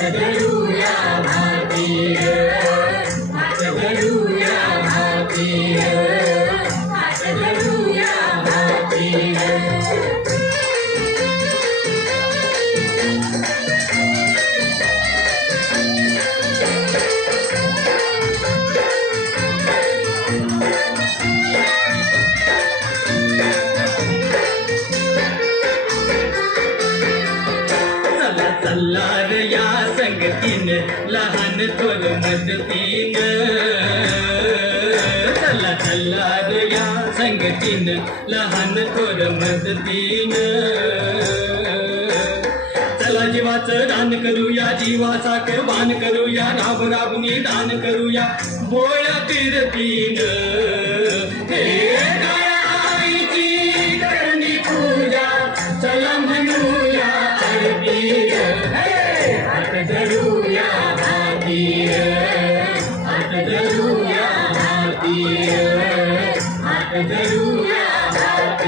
हात भारतीय चला या संगतीन लहान थोर मदतीन चला चला या संगतीन लहान थोर मदतीन चला जीवाचं दान करूया जीवाचा वान करूया राब राबनी दान करूया बोळ्या तीरतीन हे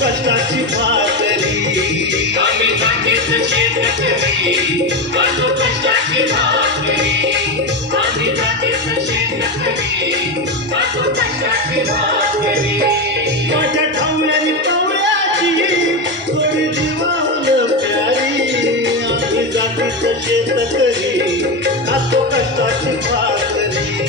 कष्टाची भाकरी आम्ही जातीचं शेतकरी हातो कष्टाची भाकरी आम्ही जातीचं शेतकरी बाजू कष्टाची भाकरी जातीचं शेतकरी कष्टाची भाकरी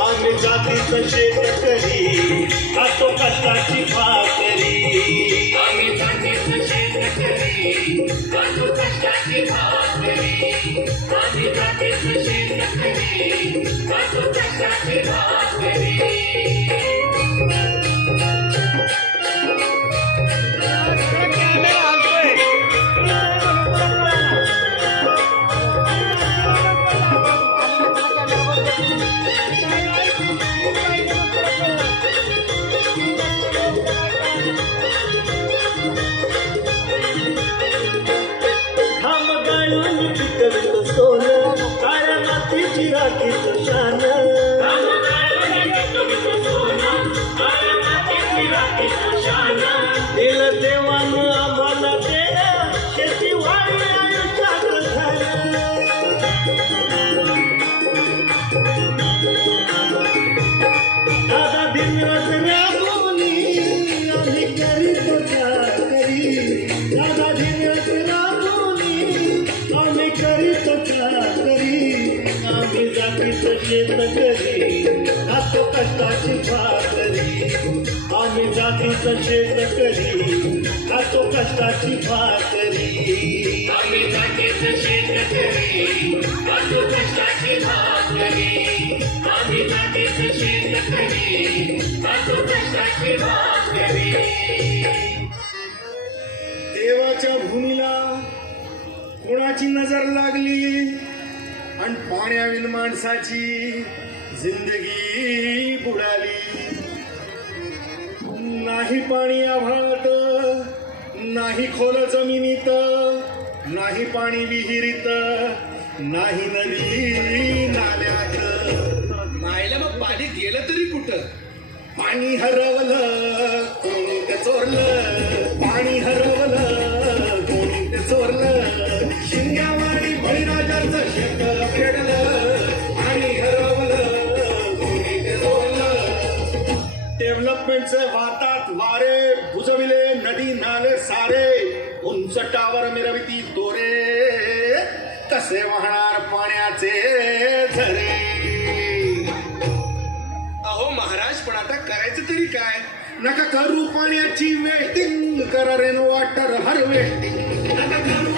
आम्ही जातीचं शेतकरी खातो कष्टाची भाकरी आम्ही जातीचं शेतकरी बाजू कष्टाची भाकरी आम्ही जातीचं शेतकरी बाजू कष्टाची भाकरी कष्टाची भाकरी आम्ही जातीचं शेतकरी खातो कष्टाची भाकरी आम्ही जातीचं शेतकरी बाजू कष्टाची भाकरी आम्ही जातीचं शेतकरी बाजू कष्टाची भाकरी देवाच्या भूमीला कोणाची नजर लागली? आणि पाण्याविन माणसाची जिंदगी बुडाली. नाही पाणी आभाळात नाही खोल जमिनीत नाही पाणी विहिरीत नाही नदी नाल्यात. मायला मग पाणी गेलं तरी कुठं? पाणी हरवलं कोणी चोरलं पाणी हरवलं डेव्हलपमेंटचे वातात वारे बुजविले नदी नाले सारे. उंच टावर मिरविती दोरे. कसे वाहणार पाण्याचे झरे? अहो महाराज पण आता करायचं तरी काय? नका करू पाण्याची वेस्टिंग कर रेन वॉटर हार्वेस्टिंग नका करू